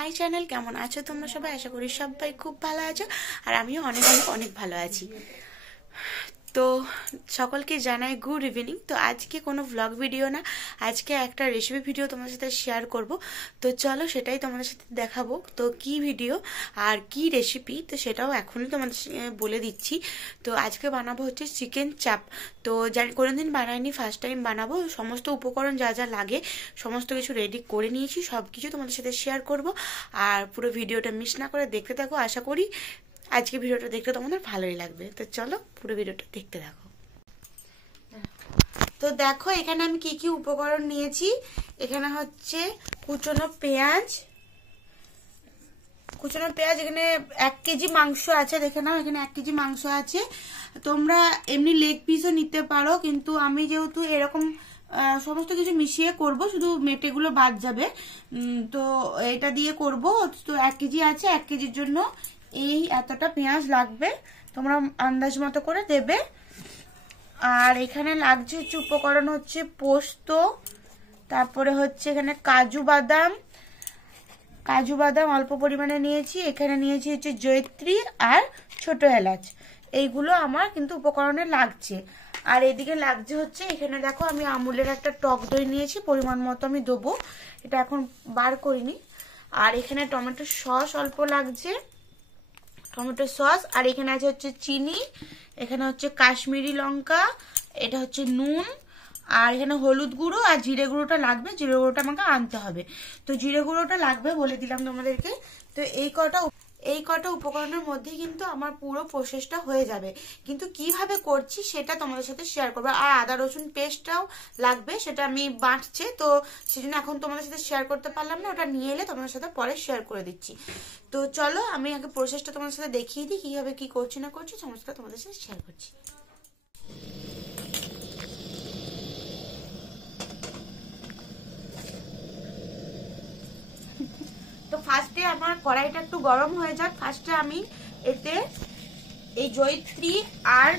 My channel. কেমন আছো তোমরা সবাই? আশা করি সবাই খুব ভালো আছো, আর আমিও অনেক অনেক অনেক ভালো আছি। তো সকলকে জানাই গুড ইভিনিং। তো আজকে কোনো ভ্লগ ভিডিও না, আজকে একটা রেসিপি ভিডিও তোমাদের সাথে শেয়ার করব। তো চলো সেটাই তোমাদের সাথে দেখাবো। তো কি ভিডিও আর কি রেসিপি, তো সেটাও এখনই তোমাদের বলে দিচ্ছি। তো আজকে বানাবো হচ্ছে চিকেন চাপ। তো জানি কোনোদিন বানাইনি, ফার্স্ট টাইম বানাবো। সমস্ত উপকরণ যা যা লাগে সমস্ত কিছু রেডি করে নিয়েছি, সব কিছু তোমাদের সাথে শেয়ার করব। আর পুরো ভিডিওটা মিস না করে দেখতে থাকো। আশা করি আজকে ভিডিওটা দেখতে তোমাদের ভালোই লাগবে। তো চলো পুরো ভিডিওটা দেখতে থাকো। তো দেখো এখানে আমি কি কি উপকরণ নিয়েছি। এখানে হচ্ছে কুচনো পেঁয়াজ, এখানে 1 কেজি মাংস আছে। দেখে নাও, এখানে 1 কেজি মাংস আছে। তোমরা এমনি লেগ পিসও নিতে পারো, কিন্তু আমি যেহেতু এরকম সমস্ত কিছু মিশিয়ে করব, শুধু মেটেগুলো বাদ যাবে, তো এটা দিয়ে করব। তো 1 কেজি আছে, 1 কেজির জন্য এই এতটা পেঁয়াজ লাগবে, তোমরা আন্দাজ মতো করে দেবে। আর এখানে লাগছে হচ্ছে উপকরণ হচ্ছে পোস্ত, তারপরে হচ্ছে এখানে কাজু বাদাম অল্প পরিমাণে নিয়েছি। এখানে নিয়েছি হচ্ছে জয়িত্রী আর ছোট এলাচ। এইগুলো আমার কিন্তু উপকরণে লাগছে। আর এদিকে লাগছে হচ্ছে, এখানে দেখো আমি আমুলের একটা টক দই নিয়েছি, পরিমাণ মতো আমি দেবো, এটা এখন বার করিনি। আর এখানে টমেটো সস অল্প লাগছে, টমেটো সস। আর এখানে আছে হচ্ছে চিনি, এখানে হচ্ছে কাশ্মীরি লঙ্কা, এটা হচ্ছে নুন, আর এখানে হলুদ গুঁড়ো আর জিরে গুঁড়োটা লাগবে। জিরে গুঁড়োটা আমাকে আনতে হবে, তো জিরে গুঁড়োটা লাগবে বলে দিলাম তোমাদেরকে। তো এই কটা উপকরণের মধ্যে কিন্তু আমার পুরো প্রসেসটা হয়ে যাবে, কিন্তু কিভাবে করছি সেটা তোমাদের সাথে শেয়ার করবো। আর আদা রসুন পেস্টটাও লাগবে, সেটা আমি বাটছে, তো সেজন্য এখন তোমাদের সাথে শেয়ার করতে পারলাম না। ওটা নিয়ে এলে তোমাদের সাথে পরে শেয়ার করে দিচ্ছি। তো চলো আমি আগে প্রসেসটা তোমাদের সাথে দেখিয়ে দিই, কিভাবে কি করছি না করছি সমস্ত তোমাদের সাথে শেয়ার করছি। তো ফার্স্টে আমার কড়াইটা একটু গরম হয়ে যাক। ফার্স্টে আমি এতে এই জয়িত্রী আর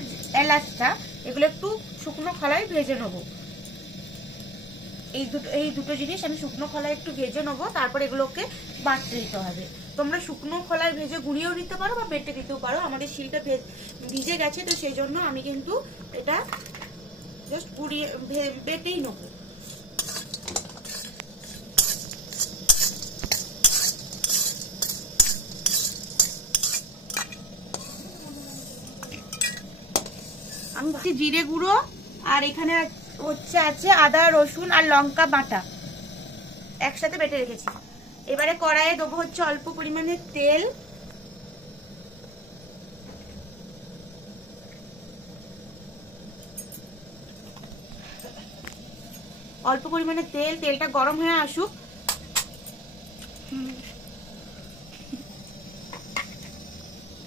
এলাচটা এগুলো একটু শুকনো খোলায় ভেজে নেব। এই দুটো জিনিস আমি শুকনো খোলায় একটু ভেজে নেবো, তারপর এগুলোকে বাটতে দিতে হবে। তোমরা শুকনো খোলায় ভেজে গুঁড়িয়েও নিতে পারো বা বেটে দিতেও পারো। আমাদের শিলটা ভিজে গেছে, তো সেই জন্য আমি কিন্তু এটা জাস্ট গুঁড়িয়ে বেটেই নেবো। আমি জিরে গুঁড়ো আর এখানে হচ্ছে আছে আদা রসুন আর লঙ্কা বাটা একসাথে বেটে রেখেছি। এবারে কড়াইয়ে দেবো হচ্ছে অল্প পরিমাণে তেল, তেলটা গরম হয়ে আসুক।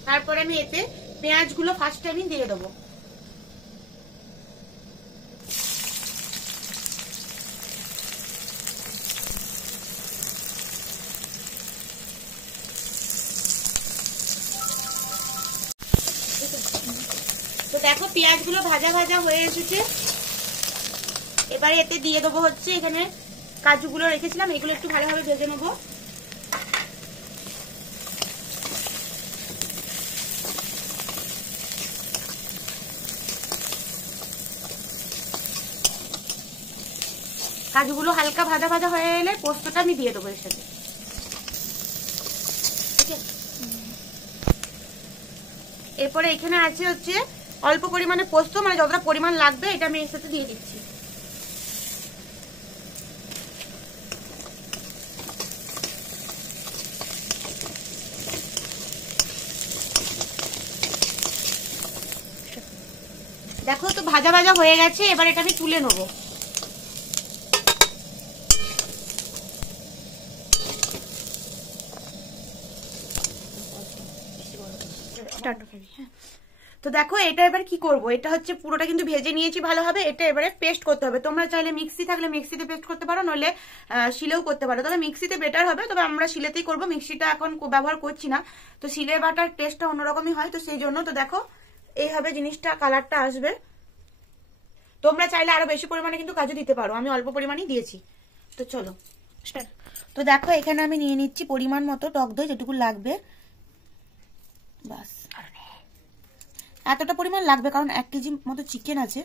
তারপরে আমি এতে পেঁয়াজগুলো ফার্স্টে আমি দিয়ে দেবো। তো দেখো পেঁয়াজগুলো ভাজা ভাজা হয়ে এসেছে। এবারে এতে দিয়ে দেবো হচ্ছে, এখানে কাজুগুলো রেখেছিলাম, এগুলো একটু ভালোভাবে ভেজে নেবো। কাজুগুলো হালকা ভাজা ভাজা হয়ে এলে পোস্তটা আমি দিয়ে দেবো এর সাথে। এরপরে এখানে আছে হচ্ছে অল্প পরিমাণে পোস্ত, মানে যতটা পরিমাণ লাগবে এটা আমি এর সাথে দিয়ে দিচ্ছি। দেখো তো ভাজা ভাজা হয়ে গেছে, এবার এটা আমি তুলে নেবো। তো দেখো এটা এবার কি করব, এটা হচ্ছে পুরোটা কিন্তু ভেজে নিয়েছি ভালোভাবে। এটা এবারে পেস্ট করতে হবে। তোমরা চাইলে মিক্সি থাকলে মিক্সিতে পেস্ট করতে পারো, নইলে শিলেও করতে পারো। তবে মিক্সিতে বেটার হবে, তবে আমরা শিলেতেই করব, মিক্সিটা এখন ব্যবহার করছি না। তো শিলে বাটার টেস্টটা অন্যরকমই হয়, তো সেই জন্য। তো দেখো এইভাবে জিনিসটা কালারটা আসবে। তোমরা চাইলে আরো বেশি পরিমাণে কিন্তু কাজু দিতে পারো, আমি অল্প পরিমাণেই দিয়েছি। তো চলো তো দেখো এখানে আমি নিয়ে নিচ্ছি পরিমাণ মতো টক দই, যেটুকু লাগবে, বাস এতটা পরিমাণ লাগবে কারণ 1 কেজি মতো চিকেন আছে,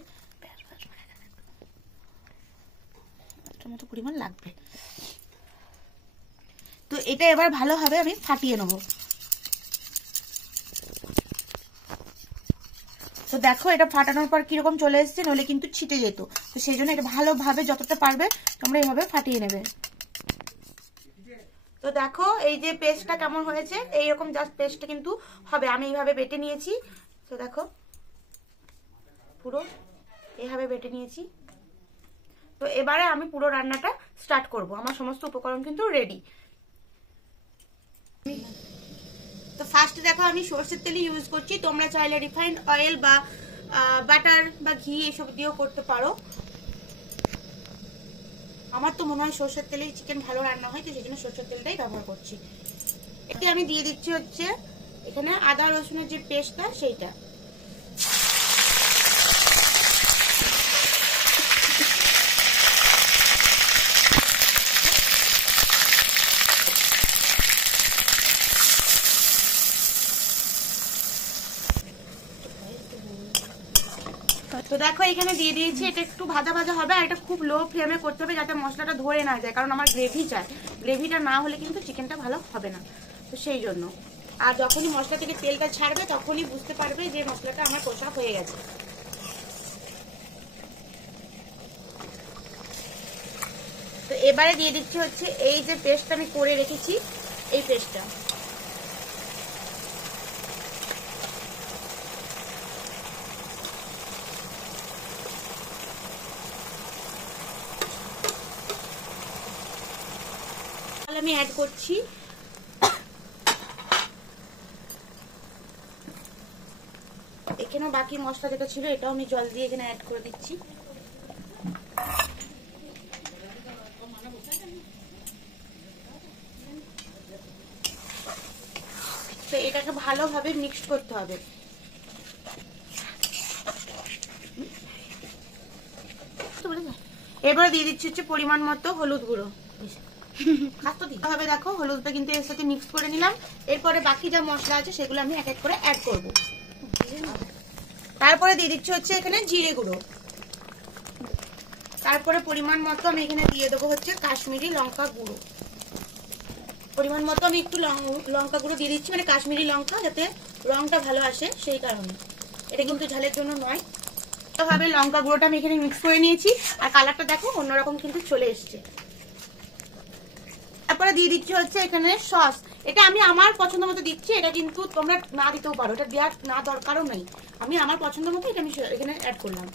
এতটা মতো পরিমাণ লাগবে। তো এটা এবার ভালোভাবে আমি ফাটিয়ে নেব। তো দেখো এটা ফাটানোর পর কিরকম চলে এসেছে, নইলে কিন্তু ছিটে যেত। তো সেই জন্য এটা ভালোভাবে যতটা পারবে তোমরা এইভাবে ফাটিয়ে নেবে। তো দেখো এই যে পেস্টটা কেমন হয়েছে, এইরকম জাস্ট পেস্টটা কিন্তু হবে। আমি এইভাবে বেটে নিয়েছি। তো দেখো পুরো এইভাবে বেটে নিয়েছি। তো এবারে আমি পুরো রান্নাটা স্টার্ট করব। আমার সমস্ত উপকরণ কিন্তু রেডি। তো ফার্স্ট দেখো আমি সরষের তেল ইউজ করছি, তোমরা চাইলে রিফাইন্ড অয়েল বা বাটার বা ঘি এসব দিয়েও করতে পারো। আমার তো মনে হয় সরষের তেলেই চিকেন ভালো রান্না হয়, তো সেই জন্য সরষের তেলটাই ব্যবহার করছি। এতে আমি দিয়ে দিচ্ছি হচ্ছে এখানে আদা রসুনের যে পেস্টটা সেইটা। তো দেখো এখানে দিয়ে দিয়েছি, এটা একটু ভাজা ভাজা হবে আর এটা খুব লো ফ্লেমে করতে হবে যাতে মশলাটা ধরে না যায়, কারণ আমার গ্রেভি চাই। গ্রেভিটা না হলে কিন্তু চিকেনটা ভালো হবে না, তো সেই জন্য। আর যখনই মশলা থেকে তেলটা ছাড়বে তখনই বুঝতে পারবে যে মশলাটা আমার কষা হয়ে গেছে। তো এবারে দিয়ে দিচ্ছি হচ্ছে এই যে পেস্টটা আমি করে রেখেছি, এই পেস্টটা। আমি অ্যাড করছি। এখানে বাকি মশলা যেটা ছিল এটাও আমি জল দিয়ে এখানে অ্যাড করে দিচ্ছি। তো এটাকে ভালোভাবে মিক্সড করতে হবে। এবারে দিয়ে দিচ্ছি হচ্ছে পরিমাণ মতো হলুদ গুঁড়ো। দেখো হলুদটা কিন্তু এর সাথে মিক্স করে নিলাম। এরপরে বাকি যা মশলা আছে সেগুলো আমি এক এক করে অ্যাড করব। তারপরে দিয়ে দিচ্ছি হচ্ছে এখানে জিরে গুঁড়ো। তারপরে পরিমাণ মতো আমি এখানে দিয়ে দেবো হচ্ছে কাশ্মীরি লঙ্কা গুঁড়ো। পরিমাণ মতো আমি একটু লঙ্কা গুঁড়ো দিয়ে দিচ্ছি, মানে কাশ্মীরি লঙ্কা, যাতে রংটা ভালো আসে সেই কারণে। এটা কিন্তু ঝালের জন্য নয়। ভাবে লঙ্কা গুঁড়োটা আমি এখানে মিক্স করে নিয়েছি আর কালারটা দেখো অন্যরকম কিন্তু চলে এসছে। তারপরে দিয়ে দিচ্ছি হচ্ছে এখানে সস। এটা আমি আমার পছন্দ মতো দিচ্ছি, এটা কিন্তু তোমরা না দিতেও পারো, এটা দেওয়ার না দরকারও নেই। আমি আমার পছন্দ মতো এটা আমি এখানে অ্যাড করলাম।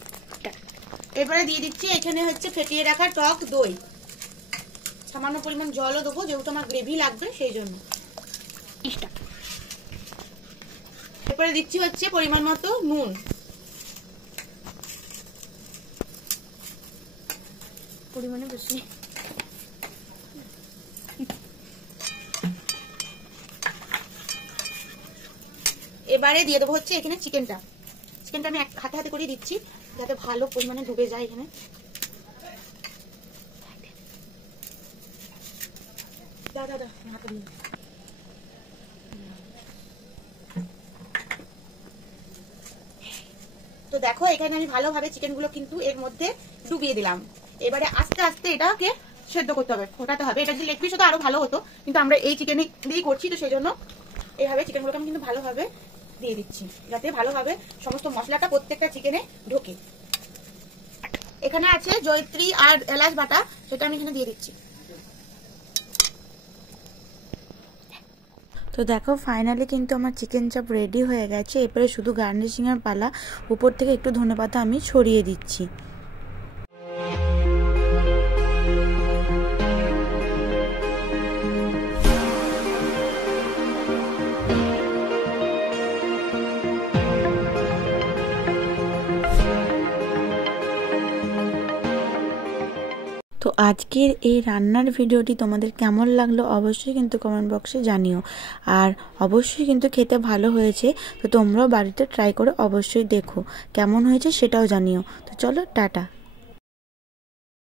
এবারে দিয়ে দিচ্ছি এখানে হচ্ছে ফেটিয়ে রাখা টক দই। সামান্য পরিমাণ জলও দেবো, যেহেতু আমার গ্রেভি লাগবে সেই জন্য। এরপরে দিচ্ছি হচ্ছে পরিমাণ মতো নুন। পরিমাণে বেশি। এবারে দিয়ে দেবো হচ্ছে এখানে চিকেনটা। চিকেনটা আমি হাতে হাতে করে দিচ্ছি যাতে ভালো পরিমাণে ডুবে যায় এখানে। তো দেখো এখানে আমি ভালোভাবে চিকেনগুলো কিন্তু এর মধ্যে ডুবিয়ে দিলাম। এবারে আস্তে আস্তে এটাকে সেদ্ধ করতে হবে, ফোটাতে হবে। এটা যদি লেগ পিস হতো আরো ভালো হতো, কিন্তু আমরা এই চিকেন দিয়েই করছি, তো সেই জন্য এইভাবে চিকেনগুলোকে আমি কিন্তু ভালোভাবে দিয়ে দিচ্ছি যাতে ভালোভাবে সমস্ত মশলাটা প্রত্যেকটা চিকেনে ঢোকে। এখানে আছে জয়ত্রী আর এলাচ বাটা, সেটা আমি এখানে দিয়ে দিচ্ছি। তো দেখো ফাইনালি কিন্তু আমার চিকেন চাপ রেডি হয়ে গেছে। এরপরে শুধু গার্নিশিংয়ের পালা, উপর থেকে একটু ধনেপাতা আমি ছড়িয়ে দিচ্ছি। তো আজকের এই রান্নার ভিডিওটি তোমাদের কেমন লাগলো অবশ্যই কিন্তু কমেন্ট বক্সে জানিও। আর অবশ্যই কিন্তু খেতে ভালো হয়েছে, তো তোমরাও বাড়িতে ট্রাই করে অবশ্যই দেখো কেমন হয়েছে সেটাও জানিও। তো চলো টাটা।